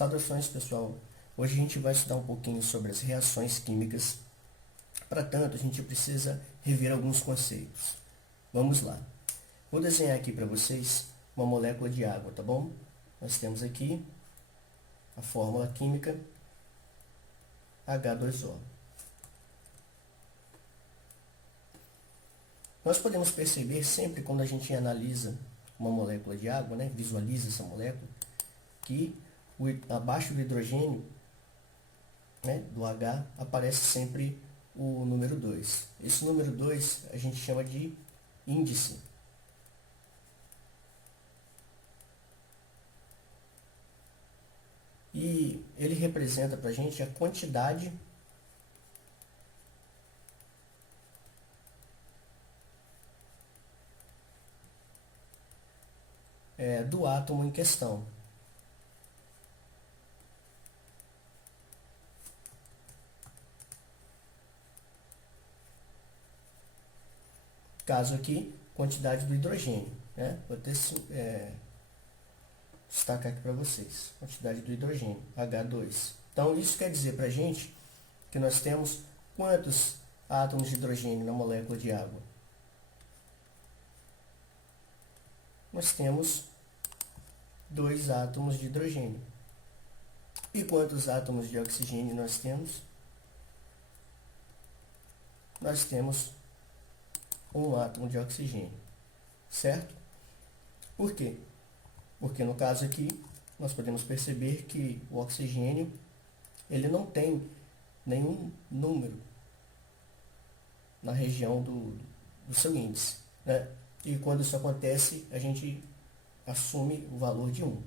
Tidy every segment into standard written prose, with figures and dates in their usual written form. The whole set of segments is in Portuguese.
Saudações, pessoal! Hoje a gente vai estudar um pouquinho sobre as reações químicas. Para tanto, a gente precisa rever alguns conceitos. Vamos lá. Vou desenhar aqui para vocês uma molécula de água, tá bom? Nós temos aqui a fórmula química H2O. Nós podemos perceber sempre quando a gente analisa uma molécula de água, né, visualiza essa molécula, que abaixo do hidrogênio, né, do H, aparece sempre o número 2. Esse número 2 a gente chama de índice. E ele representa para a gente a quantidade do átomo em questão. Caso aqui, quantidade do hidrogênio, né? Vou destacar aqui para vocês, quantidade do hidrogênio, H2. Então, isso quer dizer para a gente que nós temos quantos átomos de hidrogênio na molécula de água? Nós temos 2 átomos de hidrogênio. E quantos átomos de oxigênio nós temos? Nós temos 1 átomo de oxigênio, certo? Por quê? Porque no caso aqui, nós podemos perceber que o oxigênio, ele não tem nenhum número na região do seu índice, né? E quando isso acontece, a gente assume o valor de 1.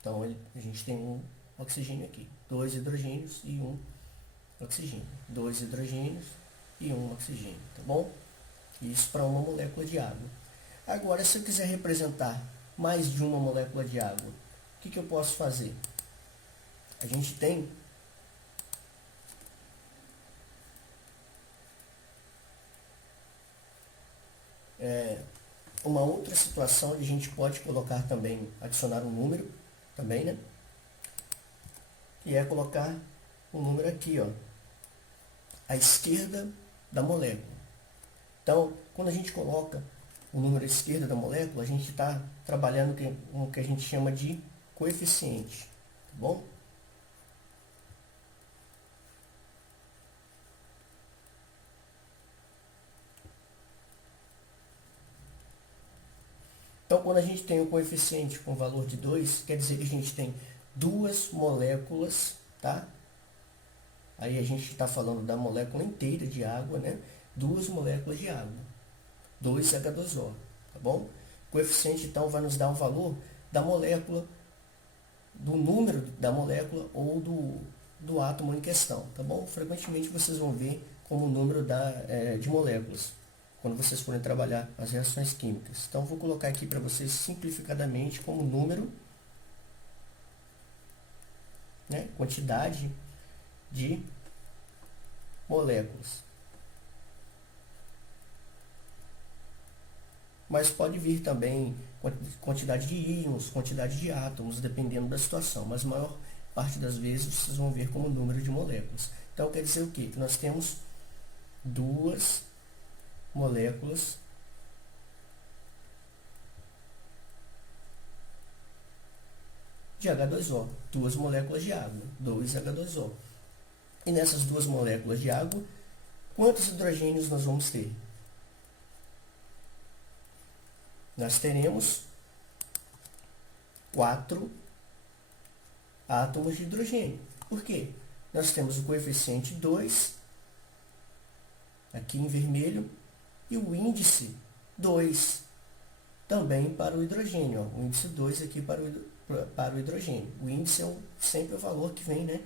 Então, a gente tem um oxigênio aqui, 2 hidrogênios e 1 oxigênio. 2 hidrogênios e 1 oxigênio, tá bom? Isso para uma molécula de água. Agora, se eu quiser representar mais de uma molécula de água, o que eu posso fazer? A gente tem uma outra situação onde a gente pode colocar também, adicionar um número também, né? Que é colocar um número aqui, ó, à esquerda da molécula. Então, quando a gente coloca o número à esquerda da molécula, a gente está trabalhando com o que a gente chama de coeficiente, tá bom? Então, quando a gente tem um coeficiente com valor de 2, quer dizer que a gente tem 2 moléculas, tá? Aí a gente está falando da molécula inteira de água, né? 2 moléculas de água, 2H2O, tá bom? O coeficiente, então, vai nos dar um valor da molécula, do número da molécula ou do átomo em questão, tá bom? Frequentemente vocês vão ver como o número de moléculas, quando vocês forem trabalhar as reações químicas. Então, vou colocar aqui para vocês simplificadamente como número, né, quantidade de moléculas. Mas pode vir também quantidade de íons, quantidade de átomos, dependendo da situação. Mas a maior parte das vezes vocês vão ver como número de moléculas. Então, quer dizer o quê? Que nós temos 2 moléculas de H2O, 2 moléculas de água, 2H2O. E nessas 2 moléculas de água, quantos hidrogênios nós vamos ter? Nós teremos 4 átomos de hidrogênio. Por quê? Nós temos o coeficiente 2, aqui em vermelho, e o índice 2, também para o hidrogênio. Ó. O índice 2 aqui para o hidrogênio. O índice é sempre o valor que vem, né,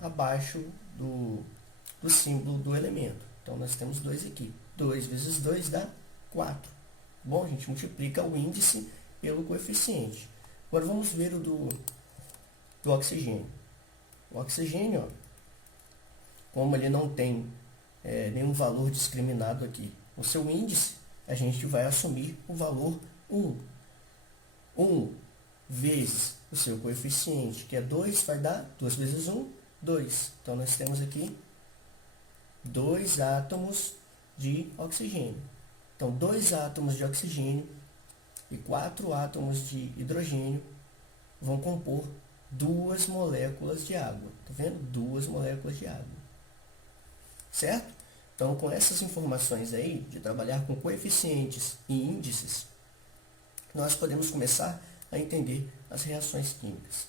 abaixo do símbolo do elemento. Então, nós temos 2 aqui. 2 vezes 2 dá 4. Bom, a gente multiplica o índice pelo coeficiente. Agora, vamos ver o do oxigênio. O oxigênio, ó, como ele não tem nenhum valor discriminado aqui, o seu índice, a gente vai assumir o valor 1. 1 vezes o seu coeficiente, que é 2, vai dar 2 vezes 1, 2. Então, nós temos aqui 2 átomos de oxigênio. Então, 2 átomos de oxigênio e 4 átomos de hidrogênio vão compor 2 moléculas de água. Tá vendo? 2 moléculas de água. Certo? Então, com essas informações aí, de trabalhar com coeficientes e índices, nós podemos começar a entender as reações químicas.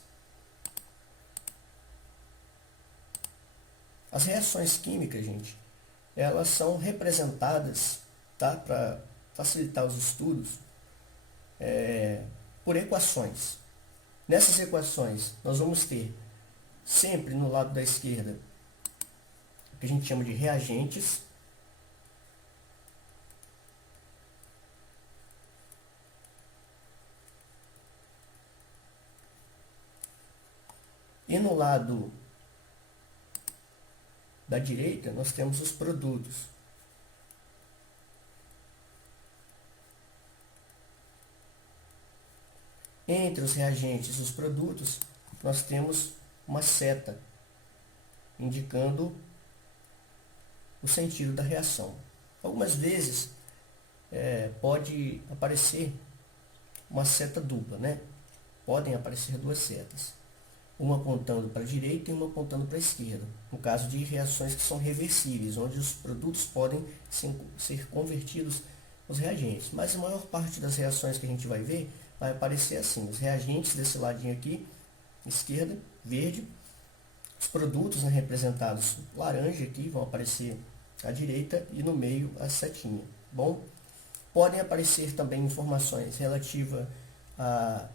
As reações químicas, gente, elas são representadas, tá, para facilitar os estudos, por equações. Nessas equações, nós vamos ter sempre no lado da esquerda o que a gente chama de reagentes. E no lado da direita, nós temos os produtos. Entre os reagentes e os produtos, nós temos uma seta indicando o sentido da reação. Algumas vezes pode aparecer uma seta dupla, né? Podem aparecer duas setas, uma apontando para a direita e uma apontando para a esquerda, no caso de reações que são reversíveis, onde os produtos podem ser convertidos aos reagentes. Mas a maior parte das reações que a gente vai ver vai aparecer assim: os reagentes desse ladinho aqui, esquerda, verde, os produtos, né, representados laranja aqui, vão aparecer à direita e no meio a setinha. Bom, podem aparecer também informações relativas a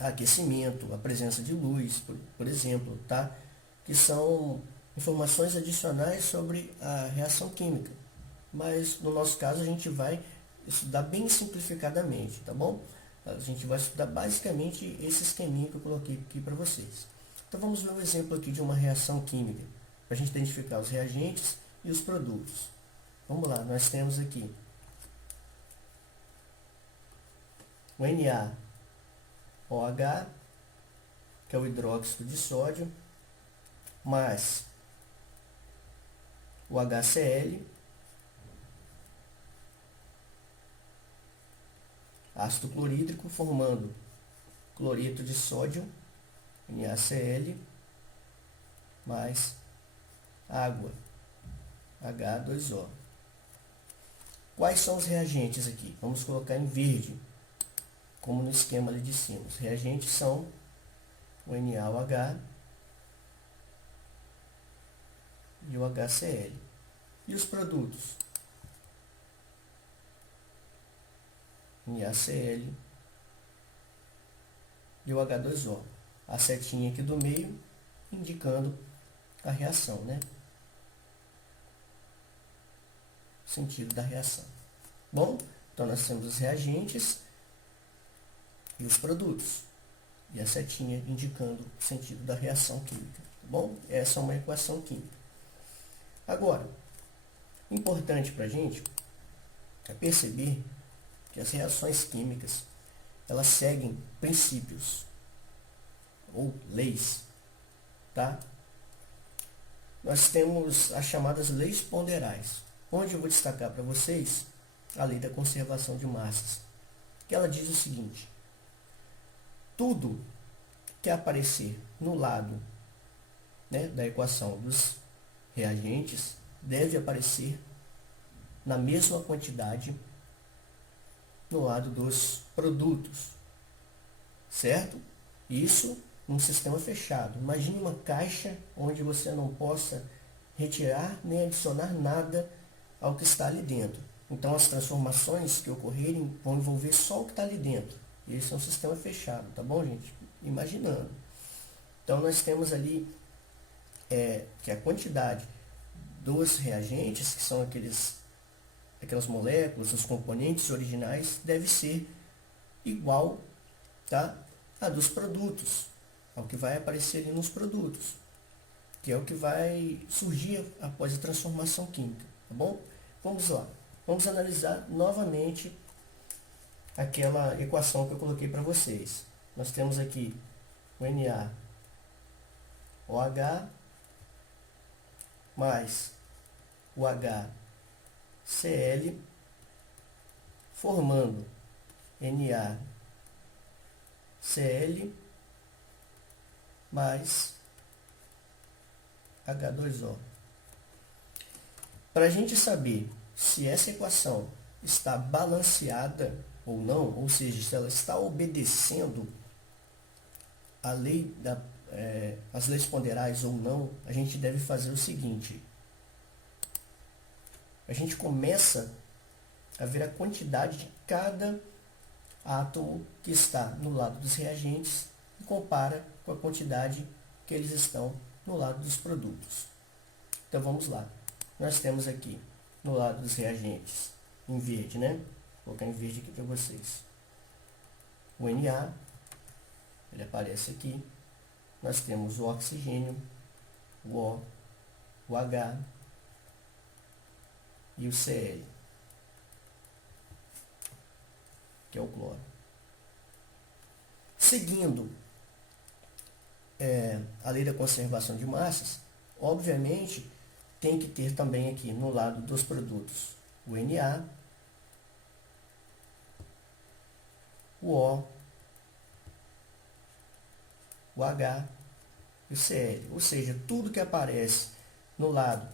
aquecimento, a presença de luz, por exemplo, tá? Que são informações adicionais sobre a reação química. Mas no nosso caso a gente vai estudar bem simplificadamente, tá bom? A gente vai estudar basicamente esse esqueminha que eu coloquei aqui para vocês. Então vamos ver um exemplo aqui de uma reação química, para a gente identificar os reagentes e os produtos. Vamos lá, nós temos aqui o NaOH, que é o hidróxido de sódio, mais o HCl, ácido clorídrico, formando cloreto de sódio, NaCl, mais água, H2O. Quais são os reagentes aqui? Vamos colocar em verde, como no esquema ali de cima. Os reagentes são o NaOH e o HCl. E os produtos? NaCl e o H2O. A setinha aqui do meio indicando a reação, né? O sentido da reação. Bom, então nós temos os reagentes e os produtos. E a setinha indicando o sentido da reação química. Tá bom? Essa é uma equação química. Agora, importante para a gente é perceber que as reações químicas, elas seguem princípios ou leis, tá? Nós temos as chamadas leis ponderais, onde eu vou destacar para vocês a lei da conservação de massas, que ela diz o seguinte: tudo que aparecer no lado, né, da equação dos reagentes deve aparecer na mesma quantidade no lado dos produtos, certo? Isso num sistema fechado. Imagine uma caixa onde você não possa retirar nem adicionar nada ao que está ali dentro. Então as transformações que ocorrerem vão envolver só o que está ali dentro. Esse é um sistema fechado, tá bom, gente? Imaginando. Então nós temos ali que a quantidade dos reagentes, que são aquelas moléculas, os componentes originais, deve ser igual, tá, a dos produtos, ao que vai aparecer ali nos produtos, que é o que vai surgir após a transformação química, tá bom? Vamos lá, vamos analisar novamente aquela equação que eu coloquei para vocês. nós temos aqui o NaOH mais o HCl, formando NaCl mais H2O. Para a gente saber se essa equação está balanceada ou não, ou seja, se ela está obedecendo a lei as leis ponderais ou não, a gente deve fazer o seguinte: a gente começa a ver a quantidade de cada átomo que está no lado dos reagentes e compara com a quantidade que eles estão no lado dos produtos. Então vamos lá. Nós temos aqui no lado dos reagentes, em verde, né? Vou colocar em verde aqui para vocês. O Na, ele aparece aqui. Nós temos o oxigênio, o O, o H e o Cl, que é o cloro. Seguindo a lei da conservação de massas, obviamente tem que ter também aqui no lado dos produtos o Na, o O, o H e o Cl. Ou seja, tudo que aparece no lado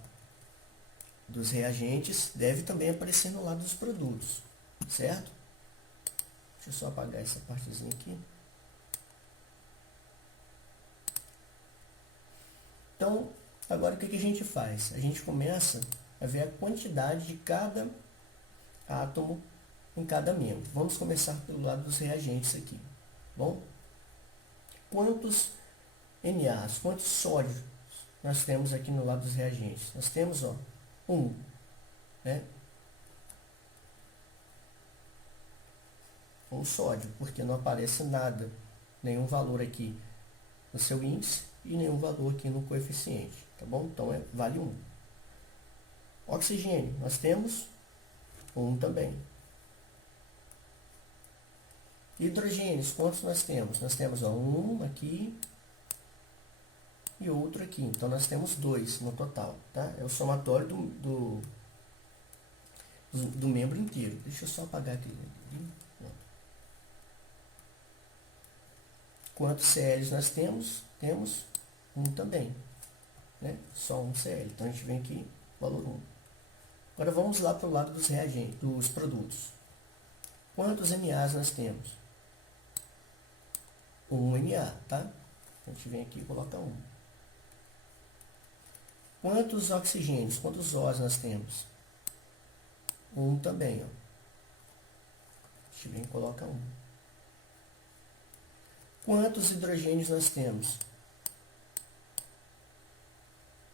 dos reagentes deve também aparecer no lado dos produtos, certo? Deixa eu só apagar essa partezinha aqui. Então, agora o que a gente faz? A gente começa a ver a quantidade de cada átomo em cada membro. Vamos começar pelo lado dos reagentes aqui. Bom, quantos NAs, quantos sódios nós temos aqui no lado dos reagentes? Nós temos, ó, 1, né? Um sódio, porque não aparece nada, nenhum valor aqui no seu índice e nenhum valor aqui no coeficiente, tá bom? Então, vale 1. Oxigênio, nós temos 1 também. Hidrogênios, quantos nós temos? Nós temos, ó, um aqui e outro aqui. Então, nós temos 2 no total, tá? É o somatório do membro inteiro. Deixa eu só apagar aqui. Quantos CLs nós temos? Temos 1 também, né? Só um CL. Então, a gente vem aqui, valor 1. Agora, vamos lá para o lado dos reagentes, dos produtos. Quantos NAs nós temos? 1 Na, tá? A gente vem aqui e coloca 1. Quantos oxigênios, quantos Os nós temos? 1 também, ó. A gente vem e coloca 1. Quantos hidrogênios nós temos?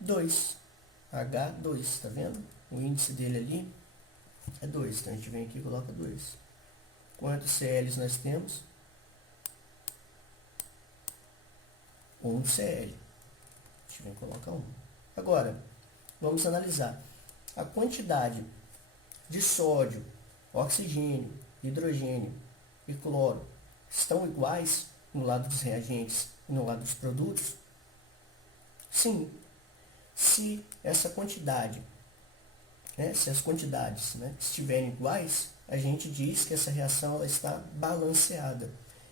2. H2, tá vendo? O índice dele ali é 2. Então, a gente vem aqui e coloca 2. Quantos CLs nós temos? 1 CL. A gente vem e coloca 1. Agora, vamos analisar. A quantidade de sódio, oxigênio, hidrogênio e cloro estão iguais no lado dos reagentes e no lado dos produtos? Sim. Se essa quantidade, né, se as quantidades, né, estiverem iguais, a gente diz que essa reação ela está balanceada.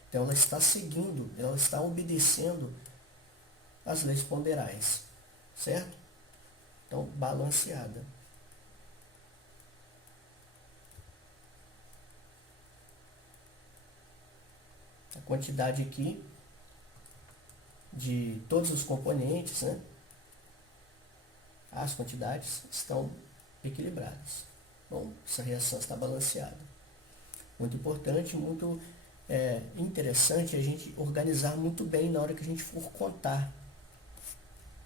Então, ela está seguindo, ela está obedecendo as leis ponderais, certo? Então, balanceada. A quantidade aqui de todos os componentes, né? As quantidades estão equilibradas. Bom, essa reação está balanceada. Muito importante, muito interessante a gente organizar muito bem na hora que a gente for contar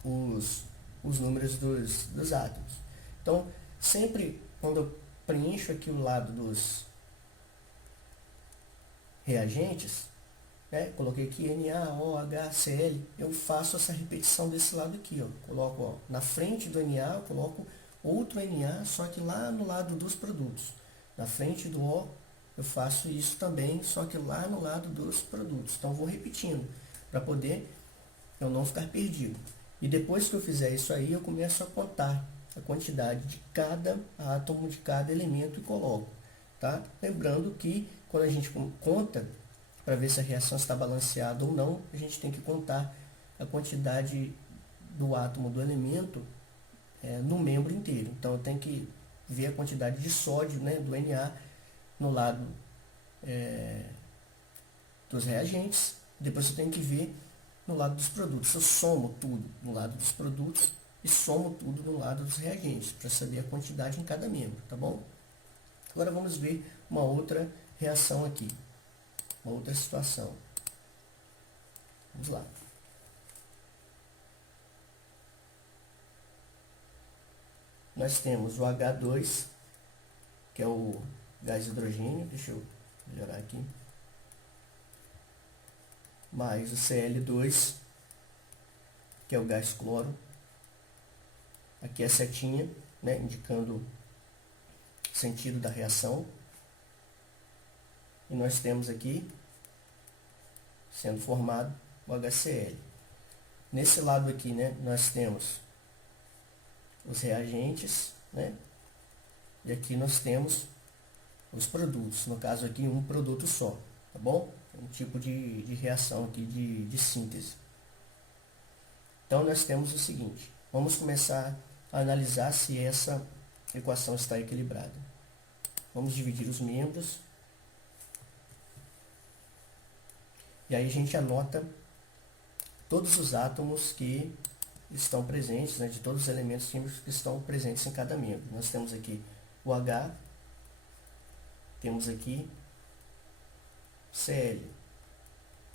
os números dos átomos. Então, sempre quando eu preencho aqui o lado dos reagentes, né, coloquei aqui NaOHCl, eu faço essa repetição desse lado aqui, ó. Coloco, ó, na frente do Na, eu coloco outro Na, só que lá no lado dos produtos. Na frente do O, eu faço isso também, só que lá no lado dos produtos. Então, vou repetindo, para poder eu não ficar perdido. E depois que eu fizer isso aí, eu começo a contar a quantidade de cada átomo, de cada elemento e coloco. Tá? Lembrando que quando a gente conta, para ver se a reação está balanceada ou não, a gente tem que contar a quantidade do átomo do elemento no membro inteiro. Então, eu tenho que ver a quantidade de sódio, né, do Na no lado dos reagentes. Depois eu tenho que ver no lado dos produtos. Eu somo tudo no lado dos produtos e somo tudo no lado dos reagentes, para saber a quantidade em cada membro, tá bom? Agora vamos ver uma outra reação aqui, uma outra situação. Vamos lá. Nós temos o H2, que é o gás hidrogênio, deixa eu melhorar aqui, mais o Cl2, que é o gás cloro. Aqui é a setinha, né, indicando o sentido da reação. E nós temos aqui, sendo formado, o HCl. Nesse lado aqui, né, nós temos os reagentes, né, e aqui nós temos os produtos. No caso aqui, um produto só, tá bom? Um tipo de reação aqui de síntese. Então, nós temos o seguinte. Vamos começar a analisar se essa equação está equilibrada. Vamos dividir os membros. E aí a gente anota todos os átomos que estão presentes, né, de todos os elementos químicos que estão presentes em cada membro. Nós temos aqui o H, temos aqui Cl,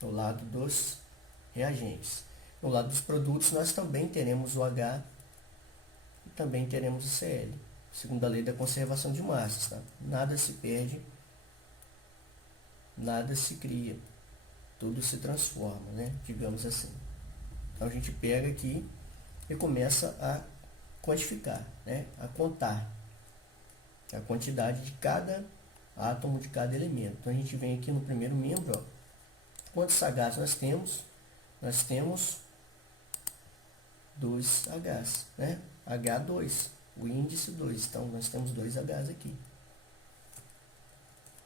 no lado dos reagentes. No lado dos produtos, nós também teremos o H e também teremos o Cl, segundo a lei da conservação de massas. Tá? Nada se perde, nada se cria, tudo se transforma, né? Digamos assim. Então, a gente pega aqui e começa a quantificar, né? A contar a quantidade de cada átomo, de cada elemento. Então, a gente vem aqui no primeiro membro, ó. Quantos Hs nós temos? Nós temos 2 Hs, né? H2, o índice 2. Então, nós temos 2 Hs aqui.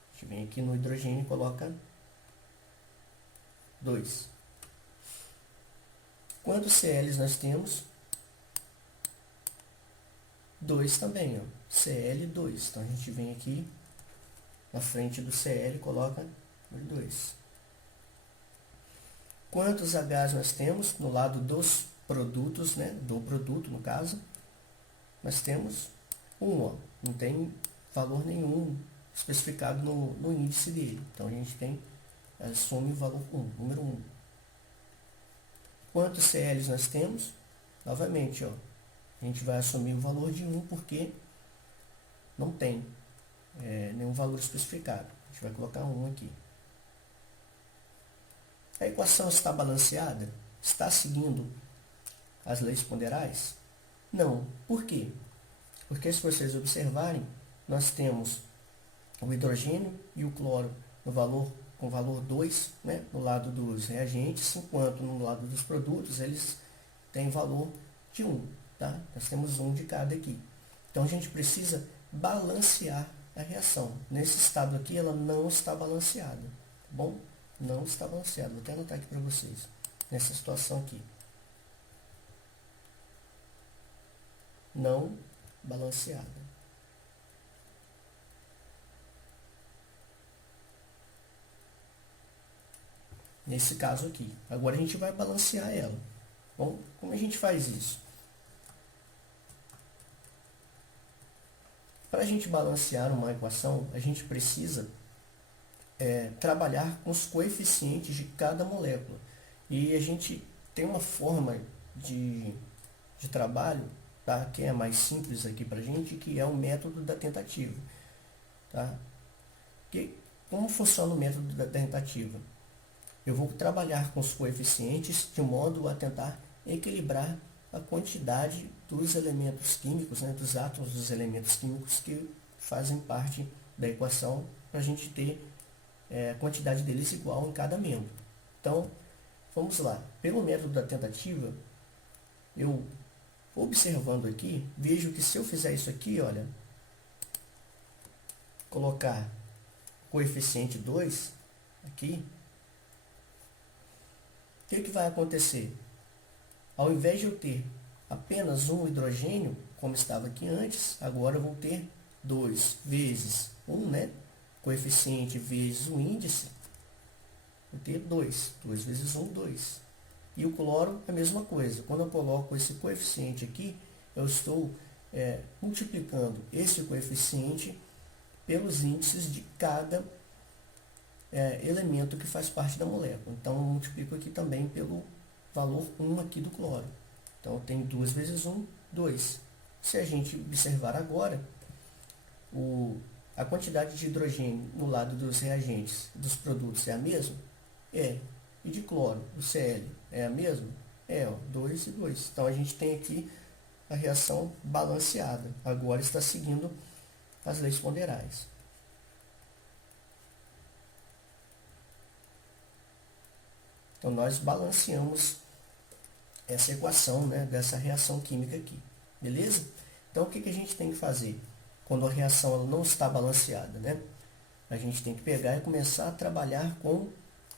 A gente vem aqui no hidrogênio e coloca 2. Quantos Cls nós temos? 2 também, ó. Cl2. Então, a gente vem aqui na frente do Cl e coloca 2. Quantos Hs nós temos no lado dos produtos, né? Do produto, no caso. Nós temos 1, ó. Não tem valor nenhum especificado no índice dele. Então, a gente tem, assume o valor 1, número 1. Quantos Cls nós temos? Novamente, ó. A gente vai assumir o valor de 1 porque não tem nenhum valor especificado. A gente vai colocar 1 aqui. A equação está balanceada? Está seguindo as leis ponderais? Não. Por quê? Porque se vocês observarem, nós temos o hidrogênio e o cloro com valor 2, né, no lado dos reagentes, enquanto no lado dos produtos eles têm valor de 1. Tá? Nós temos 1 de cada aqui. Então a gente precisa balancear a reação. Nesse estado aqui ela não está balanceada. Tá bom? Não está balanceada. Vou até anotar aqui para vocês. Nessa situação aqui. Não balanceada. Nesse caso aqui. Agora a gente vai balancear ela. Bom, como a gente faz isso? Para a gente balancear uma equação, a gente precisa trabalhar com os coeficientes de cada molécula. E a gente tem uma forma de trabalho, tá, que é mais simples aqui para a gente, que é o método da tentativa. Tá? Como funciona o método da tentativa? Eu vou trabalhar com os coeficientes de modo a tentar equilibrar a quantidade dos elementos químicos, né, dos átomos dos elementos químicos que fazem parte da equação para a gente ter a quantidade deles igual em cada membro. Então, vamos lá. Pelo método da tentativa, eu observando aqui, vejo que se eu fizer isso aqui, olha, colocar coeficiente 2 aqui, o que vai acontecer? Ao invés de eu ter apenas um hidrogênio, como estava aqui antes, agora eu vou ter 2 vezes 1, né? Coeficiente vezes o índice, vou ter 2. 2 vezes 1, 2. E o cloro é a mesma coisa. Quando eu coloco esse coeficiente aqui, eu estou multiplicando esse coeficiente pelos índices de cada elemento que faz parte da molécula. Então, eu multiplico aqui também pelo valor 1 aqui do cloro. Então, eu tenho 2 vezes 1, 2. Se a gente observar agora, a quantidade de hidrogênio no lado dos reagentes dos produtos é a mesma? É. E de cloro, o Cl, é a mesma? É, ó, 2 e 2. Então, a gente tem aqui a reação balanceada. Agora está seguindo as leis ponderais. Então, nós balanceamos essa equação, né, dessa reação química aqui. Beleza? Então, o que a gente tem que fazer quando a reação ela não está balanceada, né? A gente tem que pegar e começar a trabalhar com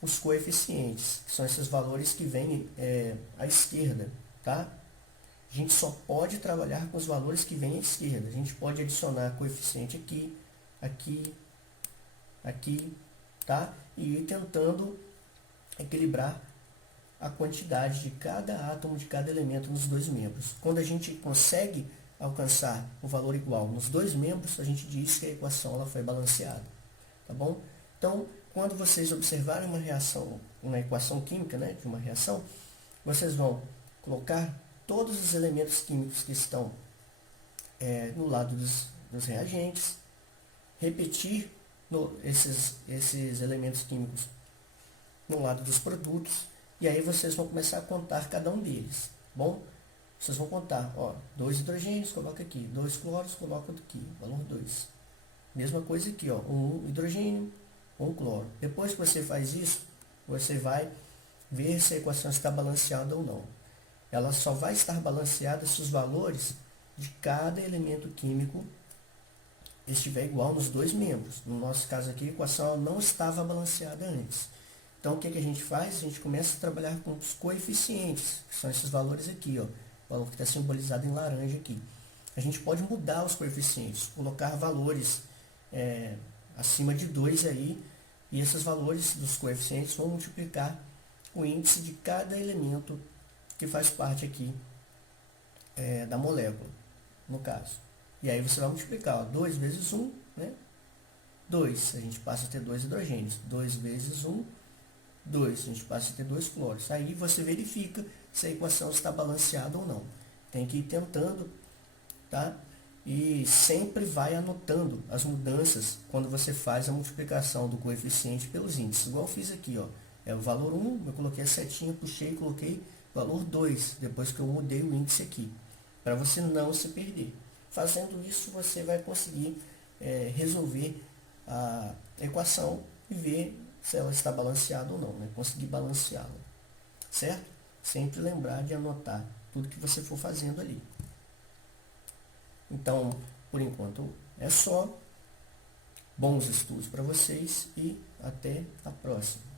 os coeficientes, que são esses valores que vêm à esquerda, tá? A gente só pode trabalhar com os valores que vêm à esquerda. A gente pode adicionar coeficiente aqui, aqui, aqui, tá? E ir tentando equilibrar a quantidade de cada átomo, de cada elemento nos dois membros. Quando a gente consegue alcançar o valor igual nos dois membros, a gente diz que a equação ela foi balanceada, tá bom? Então, quando vocês observarem uma reação, uma equação química, né, de uma reação, vocês vão colocar todos os elementos químicos que estão no lado dos reagentes, repetir esses elementos químicos no lado dos produtos, e aí vocês vão começar a contar cada um deles, bom? Vocês vão contar, ó, 2 hidrogênios, coloca aqui, 2 cloros, coloca aqui, valor 2. Mesma coisa aqui, ó, 1 hidrogênio, 1 cloro. Depois que você faz isso, você vai ver se a equação está balanceada ou não. Ela só vai estar balanceada se os valores de cada elemento químico estiver igual nos dois membros. No nosso caso aqui, a equação não estava balanceada antes. Então, o que a gente faz? A gente começa a trabalhar com os coeficientes, que são esses valores aqui, ó, o valor que está simbolizado em laranja aqui. A gente pode mudar os coeficientes, colocar valores acima de 2 aí, e esses valores dos coeficientes vão multiplicar o índice de cada elemento que faz parte aqui da molécula, no caso. E aí você vai multiplicar, ó, 2 vezes 1, né? 2, a gente passa a ter 2 hidrogênios. 2 vezes 1, 2, a gente passa a ter 2 cloros. Aí você verifica se a equação está balanceada ou não. Tem que ir tentando, tá? E sempre vai anotando as mudanças quando você faz a multiplicação do coeficiente pelos índices. Igual eu fiz aqui, ó. É o valor 1, eu coloquei a setinha, puxei e coloquei valor 2, depois que eu mudei o índice aqui, para você não se perder. Fazendo isso, você vai conseguir resolver a equação e ver se ela está balanceada ou não, né? Conseguir balanceá-la, certo? Sempre lembrar de anotar tudo que você for fazendo ali. Então, por enquanto é só. Bons estudos para vocês e até a próxima.